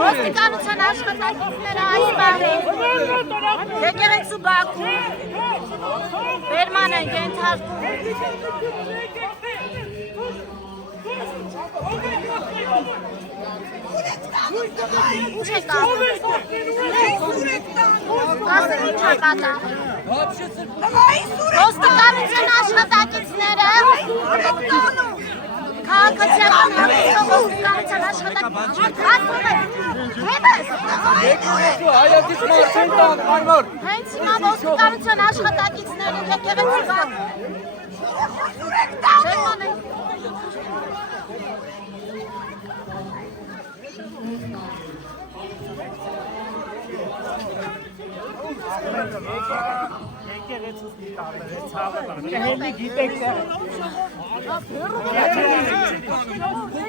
Ոստիկանության աշխատակիցները այս բաղին եկեղեցու բակում բերման են ենթարկում Ինչ է կասում ինչ է պատահ Ոստիկանության աշխատակիցները Քաղաքացիական ոստիկանության աշխատակիցները Հայացից մարդեն տան, անոր Հենց հիմա ոստիկանության աշխատակիցները եկեղեցի բակում Շերման են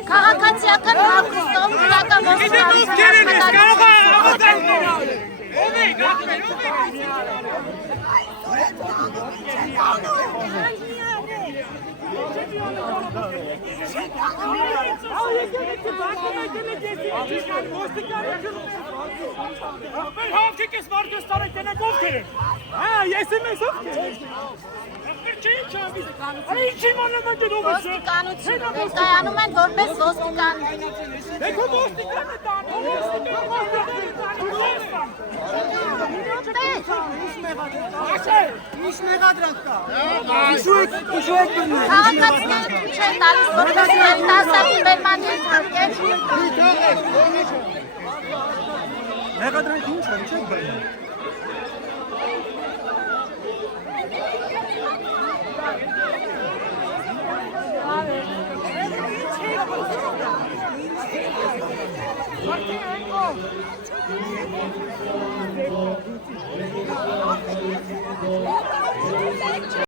Քաղաքացիական հագուստով իրական ոստիկանության Ոստիկանություն ներկայանում են որպես ոստիկան Քաղաքացիները թույլ չեն տալիս որպես երիտասարդի բերման ենթարկել Մեղադրանք ինչ է, ինչ է բերում Thank you.